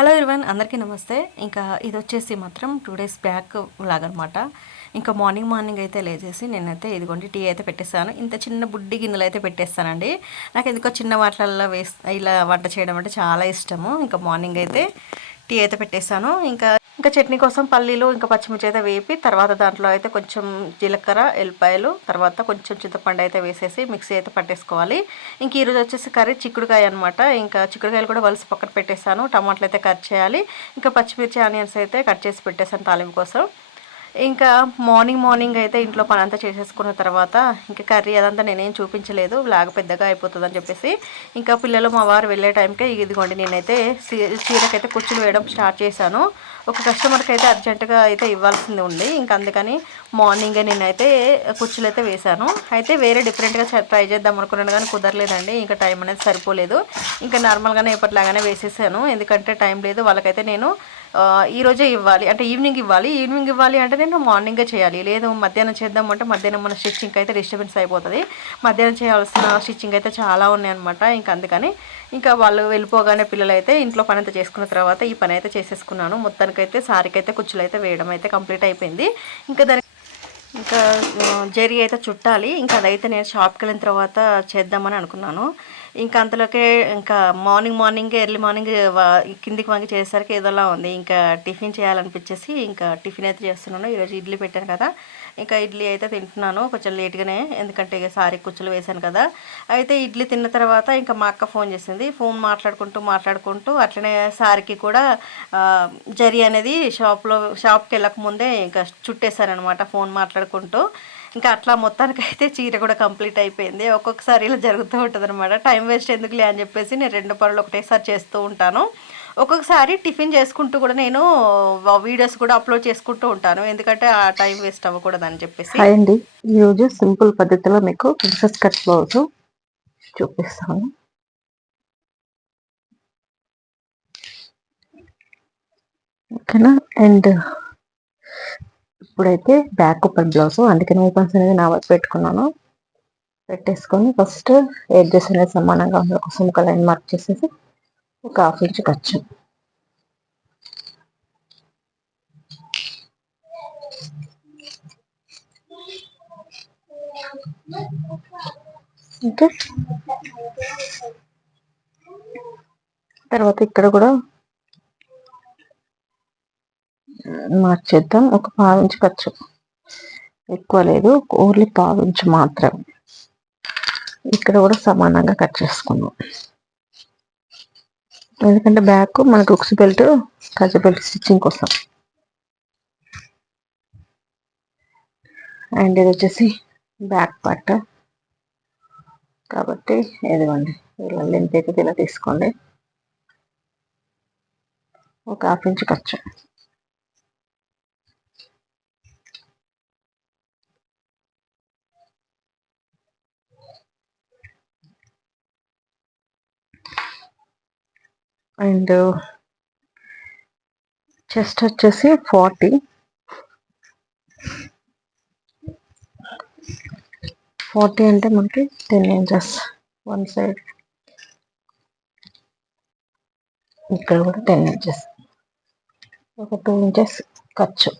Hello ఇర్వన్ అందరికీ నమస్తే. ఇంకా ఇది వచ్చేసి మాత్రం టూ డేస్ బ్యాక్ లాగనమాట. ఇంకా మార్నింగ్ మార్నింగ్ అయితే లేచేసి నేనైతే ఇదిగోండి టీ అయితే పెట్టేస్తాను ఇంత చిన్న బుడ్డి గిన్నెలు అయితే పెట్టేస్తానండి. నాకు ఎందుకో చిన్న వాటిలలో వేస్ ఇలా వంట చేయడం అంటే చాలా ఇష్టము. ఇంకా మార్నింగ్ అయితే టీ అయితే పెట్టేస్తాను ఇంకా ఇంకా చట్నీ కోసం పల్లీలు ఇంకా పచ్చిమిర్చి అయితే వేపి తర్వాత దాంట్లో అయితే కొంచెం జీలకర్ర ఎల్లిపాయలు తర్వాత కొంచెం చింతపండు అయితే వేసేసి మిక్సీ అయితే పట్టేసుకోవాలి. ఇంక ఈరోజు వచ్చేసి కర్రీ చిక్కుడుకాయ అనమాట ఇంకా చిక్కుడుకాయలు కూడా వలసి పక్కన పెట్టేస్తాను టమాటాలు అయితే కట్ చేయాలి. ఇంకా పచ్చిమిర్చి ఆనియన్స్ అయితే కట్ చేసి పెట్టేసాను తాలింపు కోసం. ఇంకా మార్నింగ్ మార్నింగ్ అయితే ఇంట్లో పని అంతా చేసేసుకున్న తర్వాత ఇంకా కర్రీ అదంతా నేనేం చూపించలేదు. లాగా పెద్దగా అయిపోతుందని చెప్పేసి ఇంకా పిల్లలు మా వారు వెళ్ళే టైంకే ఇదిగోండి నేనైతే చీరకైతే కుర్చీలు వేయడం స్టార్ట్ చేశాను. ఒక కస్టమర్కి అయితే అర్జెంటుగా అయితే ఇవ్వాల్సింది ఉంది. ఇంకా అందుకని మార్నింగే నేనైతే కుర్చీలు అయితే వేశాను. అయితే వేరే డిఫరెంట్గా ట్రై చేద్దాం అనుకున్నాను కానీ కుదరలేదండి. ఇంకా టైం అనేది సరిపోలేదు. ఇంకా నార్మల్గానే ఎప్పటిలాగానే వేసేసాను. ఎందుకంటే టైం లేదు. వాళ్ళకైతే నేను ఈరోజే ఇవ్వాలి. అంటే ఈవినింగ్ ఇవ్వాలి. ఈవినింగ్ ఇవ్వాలి అంటే నేను మార్నింగే చేయాలి. లేదు మధ్యాహ్నం చేద్దామంటే మధ్యాహ్నం మన స్టిచ్చింగ్ అయితే డిస్టర్బెన్స్ అయిపోతుంది. మధ్యాహ్నం చేయాల్సిన స్టిచ్చింగ్ అయితే చాలా ఉన్నాయన్నమాట ఇంకా అందుకని ఇంకా వాళ్ళు వెళ్ళిపోగానే పిల్లలు అయితే ఇంట్లో పని అంతా చేసుకున్న తర్వాత ఈ పని అయితే చేసేసుకున్నాను. మొత్తానికైతే సారీకైతే కుచ్చులు అయితే వేయడం అయితే కంప్లీట్ అయిపోయింది. ఇంకా దానికి ఇంకా జరి అయితే చుట్టాలి. ఇంకా అదైతే నేను షాప్కి వెళ్ళిన తర్వాత చేద్దామని అనుకున్నాను. ఇంకా అంతలోకే ఇంకా మార్నింగ్ మార్నింగ్ ఎర్లీ మార్నింగ్ కిందికి వంగి చేసేసరికి ఏదోలా ఉంది. ఇంకా టిఫిన్ చేయాలనిపించేసి ఇంకా టిఫిన్ అయితే చేస్తున్నాను. ఈరోజు ఇడ్లీ పెట్టాను కదా. ఇంకా ఇడ్లీ అయితే తింటున్నాను. కొంచెం లేట్గానే ఎందుకంటే ఇక సారీ కుచ్చులు వేశాను కదా. అయితే ఇడ్లీ తిన్న తర్వాత ఇంకా మా అక్క ఫోన్ చేసింది. ఫోన్ మాట్లాడుకుంటూ మాట్లాడుకుంటూ అట్లనే సారీకి కూడా జరి అనేది షాప్లో షాప్కి వెళ్ళకముందే ఇంకా చుట్టేశారనమాట ఫోన్ మాట్లాడుకుంటూ. ఇంకా అట్లా మొత్తానికి అయితే చీర కూడా కంప్లీట్ అయిపోయింది. ఒక్కొక్కసారి ఇలా జరుగుతూ ఉంటుంది అనమాట టైం వేస్ట్ ఎందుకులే అని చెప్పేసి నేను రెండు పనులు ఒకటేసారి చేస్తూ ఉంటాను. ఒక్కొక్కసారి టిఫిన్ చేసుకుంటూ కూడా నేను వీడియోస్ కూడా అప్లోడ్ చేసుకుంటూ ఉంటాను. ఎందుకంటే ఆ టైం వేస్ట్ అవ్వకూడదు అని చెప్పేసి అండి. ఈరోజు సింపుల్ పద్ధతిలో మీకు ప్రిన్సెస్ కట్ బ్లౌజ్ చూపిస్తాను. ఓకేనా? అండ్ ఇప్పుడైతే బ్యాక్ ఓపెన్ బ్లౌజ్ అందుకని ఓపెన్స్ అనేది నా వైపు పెట్టుకున్నాను. పెట్టేసుకొని ఫస్ట్ ఎడ్జెస్ అనేది సమానంగా ఉంది. ఒక సుముక లైన్ మార్క్ చేసేసి ఒక హాఫ్ ఇంచ్ ఖర్చు ఓకే. తర్వాత ఇక్కడ కూడా మార్చేద్దాం. ఒక పావించి ఖర్చు. ఎక్కువ లేదు. ఓన్లీ పావించి మాత్రం. ఇక్కడ కూడా సమానంగా కట్ చేసుకున్నాం ఎందుకంటే బ్యాక్ మనకు ఉక్స్ బెల్ట్ కజ బెల్ట్ స్టిచ్చింగ్ కోసం. అండ్ ఇది వచ్చేసి బ్యాక్ పార్ట్. కాబట్టి ఇదిగోండి. ఇలా లెంత్ అయితే ఇలా తీసుకోండి. ఒక హాఫ్ ఇంచ్ ఖర్చు. అండ్ చెస్ట్ వచ్చేసి ఫార్టీ. ఫార్టీ అంటే మనకి టెన్ ఇంచెస్ వన్ సైడ్. ఇక్కడ కూడా టెన్ ఇంచెస్. ఒక టూ ఇంచెస్ ఖర్చు.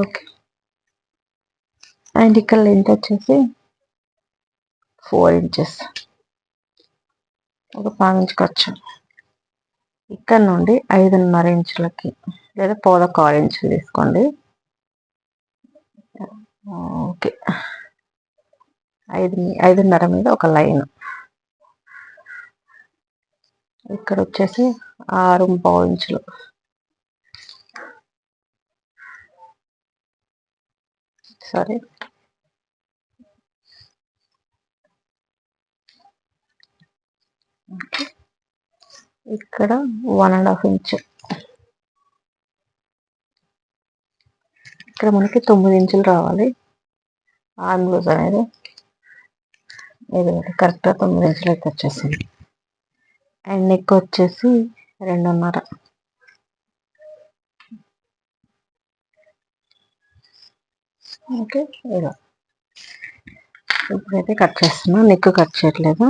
ఓకే. అండ్ ఇక్కడ లెంత్ వచ్చేసి ఫోర్ ఇంచెస్. ఒక పావు ఇంచ్ ఖర్చు. ఇక్కడ నుండి ఐదున్నర ఇంచులకి లేదా పోదొక్క ఆరు ఇంచులు తీసుకోండి. ఓకే. ఐదు ఐదున్నర మీద ఒక లైన్. ఇక్కడ వచ్చేసి ఆరు పావు ఇంచులు. సారీ. ఓకే. ఇక్కడ వన్ అండ్ హాఫ్ ఇంచ్ ఇక్కడ మనకి తొమ్మిది ఇంచులు రావాలి. ఆర్మ్ లూజ్ అనేది. ఇది కరెక్ట్గా తొమ్మిది ఇంచులు అయితే వచ్చేసింది. అండ్ నెక్ వచ్చేసి రెండున్నర. ఓకే ఇలా ఇప్పుడైతే కట్ చేస్తున్నా. నెక్ కట్ చేయట్లేదు?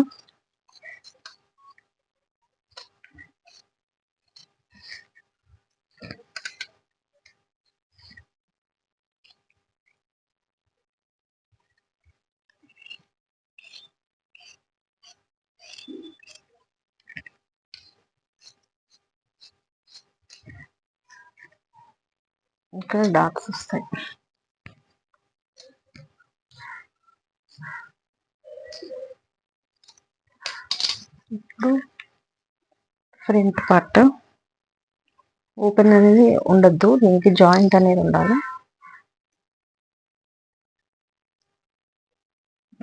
ఇక్కడ డాట్స్ వస్తాయి ఇప్పుడు ఫ్రంట్ పార్ట్ ఓపెన్ అనేది ఉండద్దు. దీనికి జాయింట్ అనేది ఉండాలి.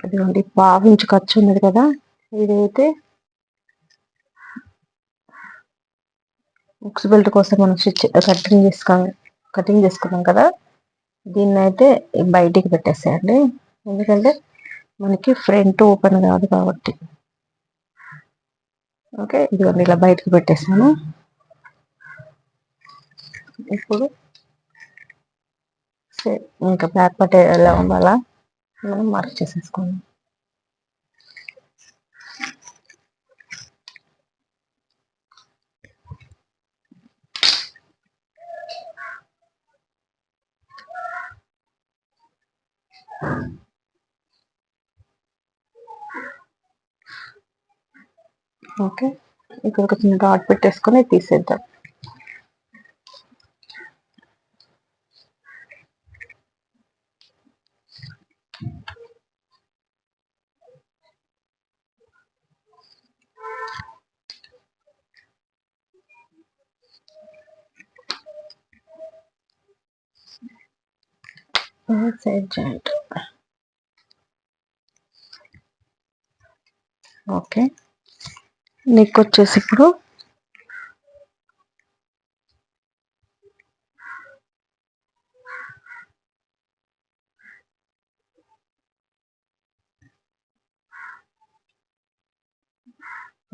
అదిగోండి పావు ఇంచు ఖర్చు ఉన్నది కదా. ఇదైతే బుక్స్ బెల్ట్ కోసం మనం స్టిచ్ కటింగ్ చేసుకోవాలి. కటింగ్ చేసుకున్నాం కదా దీన్ని అయితే బయటికి పెట్టేసేయండి. ఎందుకంటే మనకి ఫ్రంట్ ఓపెన్ కాదు కాబట్టి. ఓకే ఇదిగోండి ఇలా బయటికి పెట్టేసాను. ఇప్పుడు ఇంకా బ్యాక్ పట్టే ఎలా ఉండాలా? మనం మార్క్ చేసేసుకుందాం ఓకే. ఇక్కడ ఒక చిన్న డాట్ పెట్టేసుకొని తీసేద్దాం. Side joint okay. నెక్ వచ్చేసి ఇప్పుడు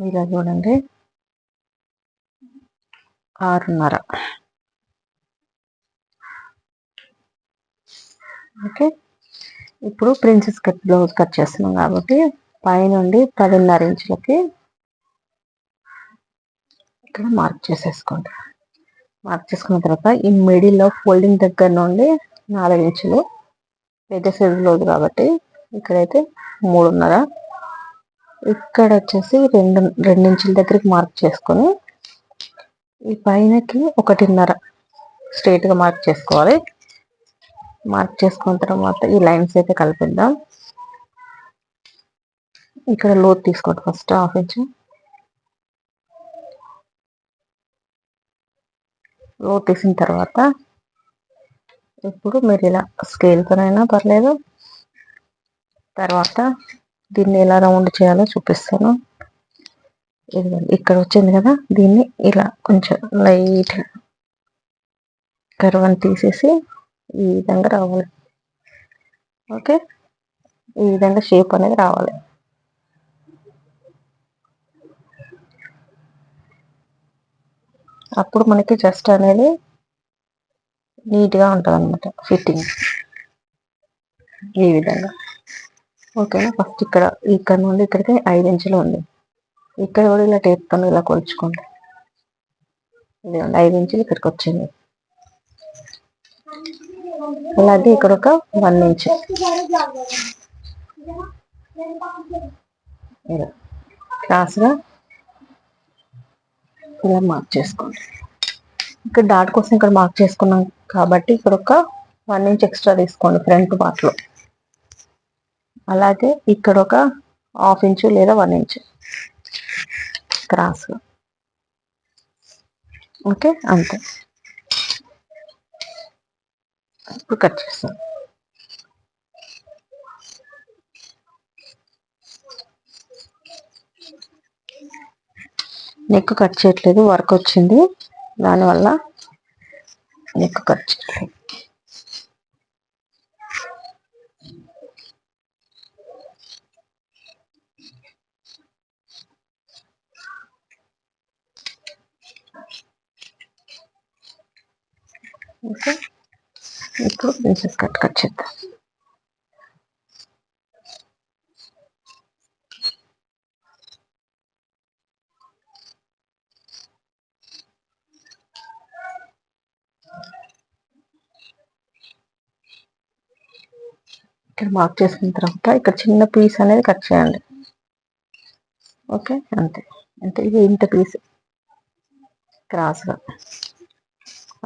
ఇలా చూడండి. ఆరున్నర. ఓకే. ఇప్పుడు ప్రిన్సెస్ కట్ బ్లౌజ్ కట్ చేస్తున్నాం కాబట్టి పైనుండి పదిన్నర ఇంచులకి ఇక్కడ మార్క్ చేసేసుకోండి. మార్క్ చేసుకున్న తర్వాత ఈ మిడిల్లో ఫోల్డింగ్ దగ్గర నుండి నాలుగు ఇంచులు పెద్ద సైజు లోదు కాబట్టి ఇక్కడైతే మూడున్నర. ఇక్కడ వచ్చేసి రెండు రెండు ఇంచుల దగ్గరికి మార్క్ చేసుకొని ఈ పైనకి ఒకటిన్నర స్ట్రైట్గా మార్క్ చేసుకోవాలి. మార్క్ చేసుకున్న తర్వాత ఈ లైన్స్ అయితే కలిపిద్దాం. ఇక్కడ లోతు తీసుకోండి ఫస్ట్ హాఫ్ ఇంచ్. లోతు తీసిన తర్వాత ఇప్పుడు మీరు ఇలా స్కేల్తోనైనా పర్లేదు. తర్వాత దీన్ని ఎలా రౌండ్ చేయాలో చూపిస్తాను. ఇదిగోండి ఇక్కడ వచ్చింది కదా దీన్ని ఇలా కొంచెం లైట్ కర్వ్ అని తీసేసి ఈ విధంగా రావాలి. ఓకే ఈ విధంగా షేప్ అనేది రావాలి. అప్పుడు మనకి జస్ట్ అనేది నీట్గా ఉంటుంది అనమాట ఫిట్టింగ్. ఈ విధంగా. ఓకేనా? ఫస్ట్ ఇక్కడ ఇక్కడ నుండి ఇక్కడికి ఐదు ఇంచులు ఉంది. ఇక్కడ కూడా ఇలా టేప్తో ఇలా కొలుచుకోండి. ఇది ఐదు ఇంచులు ఇక్కడికి వచ్చింది. అలాగే ఇక్కడ ఒక వన్ ఇంచ్. ఇలా. క్రాస్గా ఇలా మార్క్ చేసుకోండి. ఇక్కడ డాట్ కోసం ఇక్కడ మార్క్ చేసుకున్నాం కాబట్టి ఇక్కడ ఒక వన్ ఇంచ్ ఎక్స్ట్రా తీసుకోండి ఫ్రంట్ పార్ట్లో అలాగే ఇక్కడ ఒక హాఫ్ ఇంచు లేదా వన్ ఇంచ్ క్రాస్ ఓకే అంతే. ఇప్పుడు కట్ చేస్తాను నెక్ కట్ చేయట్లేదు వర్క్ వచ్చింది. దానివల్ల నెక్ కట్ చేయట్లేదు. ఓకే. ఇప్పుడు ప్రిన్సెస్ కట్ కట్ చేద్దాం. ఇక్కడ మార్క్ చేసిన తర్వాత ఇక్కడ చిన్న పీస్ అనేది కట్ చేయండి. ఓకే అంతే. అంటే ఇది ఇంత పీస్ క్రాస్గా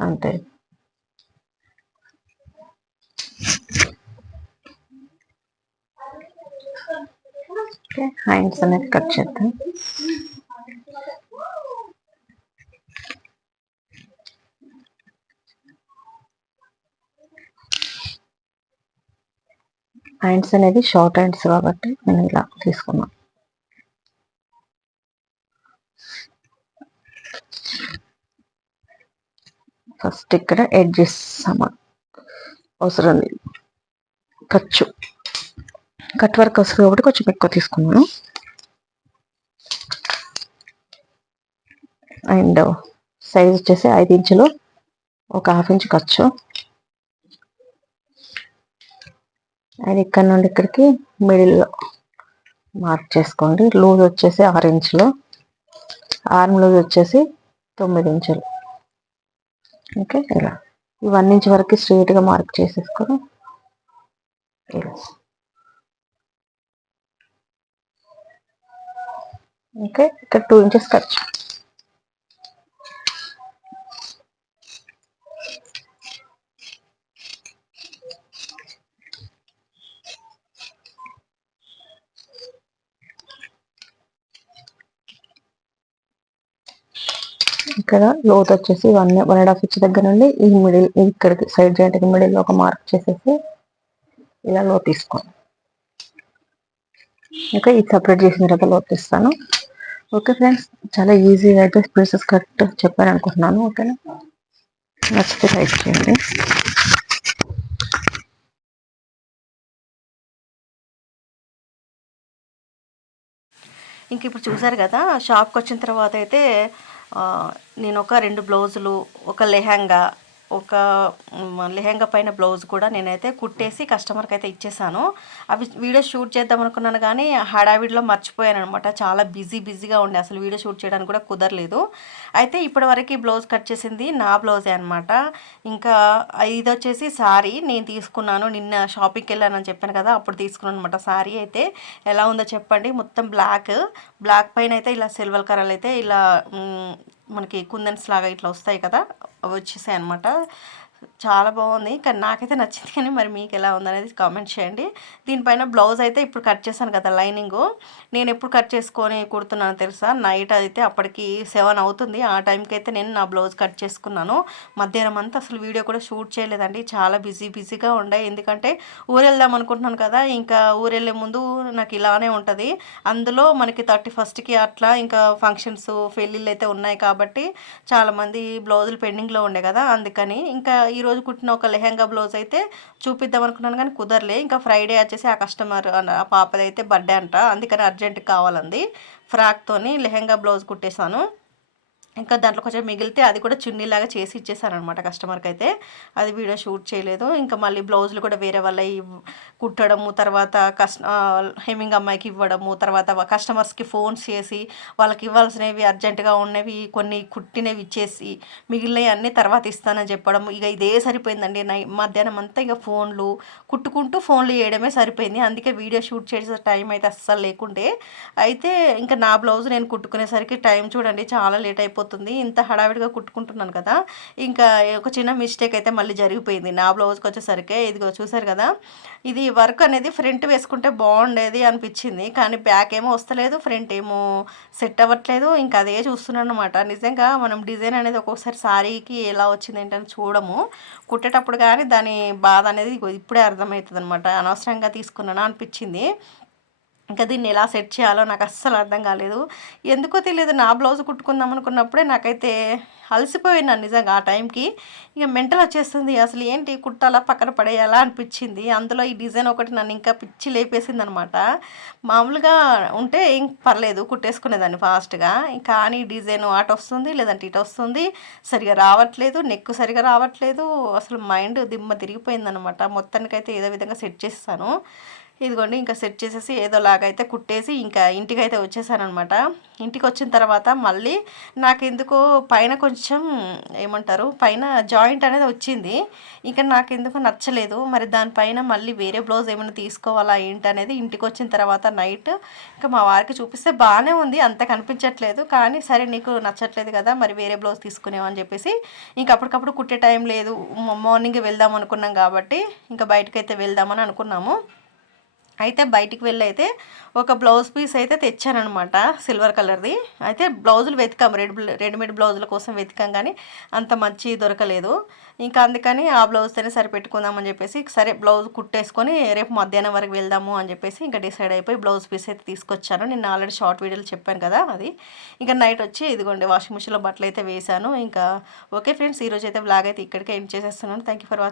అంతే. ఓకే హ్యాండ్స్ అనేది కట్ చేద్దాం. హ్యాండ్స్ అనేది షార్ట్ హ్యాండ్స్ కాబట్టి నేను ఇలా తీసుకున్నాను ఫస్ట్ ఇక్కడ ఎడ్జెస్ సమ అవసరం లేదు. ఖర్చు కట్ వర్క్ వస్తుంది కాబట్టి కొంచెం ఎక్కువ తీసుకున్నాను. అండ్ సైజ్ వచ్చేసి ఐదు ఇంచులు ఒక హాఫ్ ఇంచ్ ఖర్చు. అండ్ ఇక్కడ నుండి ఇక్కడికి మిడిల్లో మార్క్ చేసుకోండి. లూజ్ వచ్చేసి ఆరు ఇంచులు. ఆర్మ్ లూజ్ వచ్చేసి తొమ్మిది ఇంచులు. ఓకే ఇలా. ఈ వన్ ఇంచ్ వరకు స్ట్రైట్గా మార్క్ చేసేసుకొని ఇలా. ఓకే ఇక్కడ టూ ఇంచెస్ ఖర్చు ఇక్కడ లోత్ వచ్చేసి one one and half inch దగ్గర నుండి ఈ మిడిల్ ఇక్కడికి సైడ్ జాయింట్కి మిడిల్ ఒక మార్క్ చేసేసి ఇలా లో తీసుకోండి. ఓకే ఇది సపరేట్ చేసిన తర్వాత లో తీస్తాను. ఓకే ఫ్రెండ్స్ చాలా ఈజీగా అయితే ప్లేసెస్ కట్ చెప్పాను అనుకుంటున్నాను. ఓకేనా నచ్చితే లైక్ చేయండి ఇంక ఇప్పుడు చూసారు కదా షాప్కి వచ్చిన తర్వాత అయితే నేను ఒక రెండు బ్లౌజులు ఒక లెహంగా ఒక లెహంగా పైన బ్లౌజ్ కూడా నేనైతే కుట్టేసి కస్టమర్కి అయితే ఇచ్చేసాను. అవి వీడియో షూట్ చేద్దాం అనుకున్నాను కానీ హడావిడిలో మర్చిపోయాను అనమాట చాలా బిజీ బిజీగా ఉండే. అసలు వీడియో షూట్ చేయడానికి కూడా కుదరలేదు. అయితే ఇప్పటివరకు ఈ బ్లౌజ్ కట్ చేసింది నా బ్లౌజే అనమాట ఇంకా ఇది వచ్చేసి శారీ నేను తీసుకున్నాను. నిన్న షాపింగ్కి వెళ్ళానని చెప్పాను కదా అప్పుడు తీసుకున్నాను అనమాట శారీ అయితే. ఎలా ఉందో చెప్పండి. మొత్తం బ్లాక్. బ్లాక్ పైన అయితే ఇలా సిల్వర్ కలర్ అయితే ఇలా మనకి కుందన్స్ లాగా ఇట్లా వస్తాయి కదా అవి వచ్చేసాయి అనమాట చాలా బాగుంది. కానీ నాకైతే నచ్చింది కానీ మరి మీకు ఎలా ఉందనేది కామెంట్ చేయండి. దీనిపైన బ్లౌజ్ అయితే ఇప్పుడు కట్ చేశాను కదా లైనింగ్. నేను ఎప్పుడు కట్ చేసుకొని కుడుతున్నాను తెలుసా? నైట్ అయితే అప్పటికి సెవెన్ అవుతుంది. ఆ టైంకి అయితే నేను నా బ్లౌజ్ కట్ చేసుకున్నాను. మధ్యాహ్నం అంతా అసలు వీడియో కూడా షూట్ చేయలేదండి. చాలా బిజీ బిజీగా ఉండే. ఎందుకంటే ఊరు వెళ్దాం అనుకుంటున్నాను కదా. ఇంకా ఊరు వెళ్ళే ముందు నాకు ఇలానే ఉంటుంది. అందులో మనకి థర్టీ ఫస్ట్కి అట్లా ఇంకా ఫంక్షన్స్ పెళ్ళిళ్ళు అయితే ఉన్నాయి కాబట్టి చాలామంది బ్లౌజులు పెండింగ్లో ఉండే కదా. అందుకని ఇంకా ఈరోజు కుట్టిన ఒక లెహెంగా బ్లౌజ్ అయితే చూపిద్దాం అనుకున్నాను కానీ కుదరలే. ఇంకా ఫ్రైడే వచ్చేసి ఆ కస్టమర్ ఆ పాపది అయితే బర్త్డే అంట. అందుకని అర్జెంట్ కావాలంది. ఫ్రాక్తోని లెహెంగా బ్లౌజ్ కుట్టేశాను. ఇంకా దాంట్లో కొంచెం మిగిలితే అది కూడా చున్నీలాగా చేసి ఇచ్చేసాను అనమాట కస్టమర్కి అయితే అది వీడియో షూట్ చేయలేదు. ఇంకా మళ్ళీ బ్లౌజులు కూడా వేరే వాళ్ళ కుట్టడము తర్వాత కస్ హెమింగ్ అమ్మాయికి ఇవ్వడము తర్వాత కస్టమర్స్కి ఫోన్స్ చేసి వాళ్ళకి ఇవ్వాల్సినవి అర్జెంటుగా ఉన్నవి కొన్ని కుట్టినవి ఇచ్చేసి మిగిలినవి అన్నీ తర్వాత ఇస్తానని చెప్పడం ఇక ఇదే సరిపోయిందండి. నై మధ్యాహ్నం అంతా ఇక ఫోన్లు కుట్టుకుంటూ ఫోన్లు చేయడమే సరిపోయింది. అందుకే వీడియో షూట్ చేసే టైం అయితే అస్సలు లేకుండే. అయితే ఇంకా నా బ్లౌజ్ నేను కుట్టుకునేసరికి టైం చూడండి చాలా లేట్ అయిపోతుంది. ఇంత హడావిడిగా కుట్టుకుంటున్నాను కదా. ఇంకా ఒక చిన్న మిస్టేక్ అయితే మళ్ళీ జరిగిపోయింది. నా బ్లౌజ్కి వచ్చేసరికి ఇదిగో చూసారు కదా. ఇది వర్క్ అనేది ఫ్రంట్ వేసుకుంటే బాగుండేది అనిపించింది. కానీ బ్యాక్ ఏమో వస్తలేదు ఫ్రంట్ ఏమో సెట్ అవ్వట్లేదు. ఇంకా అదే చూస్తున్నాను అనమాట నిజంగా మనం డిజైన్ అనేది ఒక్కొక్కసారి సారీకి ఎలా వచ్చింది ఏంటని చూడము. కుట్టేటప్పుడు కానీ దాని బాధ అనేది ఇప్పుడే అర్థమవుతుంది అనమాట అనవసరంగా తీసుకున్నాను అనిపించింది. ఇంకా దీన్ని ఎలా సెట్ చేయాలో నాకు అస్సలు అర్థం కాలేదు. ఎందుకో తెలియదు నా బ్లౌజ్ కుట్టుకుందాం అనుకున్నప్పుడే నాకైతే అలసిపోయినాను నిజంగా ఆ టైంకి. ఇక మెంటల్ వచ్చేస్తుంది అసలు ఏంటి కుట్టాలా పక్కన పడేయాలా అనిపించింది. అందులో ఈ డిజైన్ ఒకటి నన్ను ఇంకా పిచ్చి లేపేసింది అనమాట మామూలుగా ఉంటే ఏం పర్లేదు కుట్టేసుకునేదాన్ని ఫాస్ట్గా. కానీ డిజైన్ అటు వస్తుంది లేదంటే ఇటు వస్తుంది. సరిగా రావట్లేదు నెక్ సరిగా రావట్లేదు. అసలు మైండ్ దిమ్మ తిరిగిపోయిందనమాట. మొత్తానికైతే ఏదో విధంగా సెట్ చేస్తాను. ఇదిగోండి ఇంకా సెట్ చేసేసి ఏదోలాగా అయితే కుట్టేసి ఇంకా ఇంటికి అయితే వచ్చేసానమాట ఇంటికి వచ్చిన తర్వాత మళ్ళీ నాకు ఎందుకు పైన కొంచెం ఏమంటారు పైన జాయింట్ అనేది వచ్చింది. ఇంకా నాకు ఎందుకు నచ్చలేదు. మరి దానిపైన మళ్ళీ వేరే బ్లౌజ్ ఏమైనా తీసుకోవాలా ఏంటి అనేది ఇంటికి వచ్చిన తర్వాత నైట్ ఇంకా మా వారికి చూపిస్తే బాగానే ఉంది అంత కనిపించట్లేదు. కానీ సరే నీకు నచ్చట్లేదు కదా మరి వేరే బ్లౌజ్ తీసుకునేవని చెప్పేసి ఇంకా అప్పటికప్పుడు కుట్టే టైం లేదు. మార్నింగ్ వెళ్దాం అనుకున్నాం కాబట్టి ఇంకా బయటకైతే వెళ్దామని అనుకున్నాము. అయితే బయటికి వెళ్ళి అయితే ఒక బ్లౌజ్ పీస్ అయితే తెచ్చానమాట సిల్వర్ కలర్ది. అయితే బ్లౌజులు వెతికాం రెడ్ రెడీమేడ్ బ్లౌజుల కోసం వెతికాం కానీ అంత మంచి దొరకలేదు. ఇంకా అందుకని ఆ బ్లౌజ్తోనే సరిపెట్టుకుందామని చెప్పేసి సరే బ్లౌజ్ కుట్టేసుకొని రేపు మధ్యాహ్నం వరకు వెళ్దాము అని చెప్పేసి ఇంకా డిసైడ్ అయిపోయి బ్లౌజ్ పీస్ అయితే తీసుకొచ్చాను. నేను ఆల్రెడీ షార్ట్ వీడియోలు చెప్పాను కదా అది. ఇంకా నైట్ వచ్చి ఇదిగోండి వాషింగ్ మిషన్లో బట్టలు అయితే వేశాను. ఇంకా ఓకే ఫ్రెండ్స్ ఈరోజు అయితే బ్లాగ్ అయితే ఇక్కడికే ఏం చేసేస్తున్నాను. Thank you for watching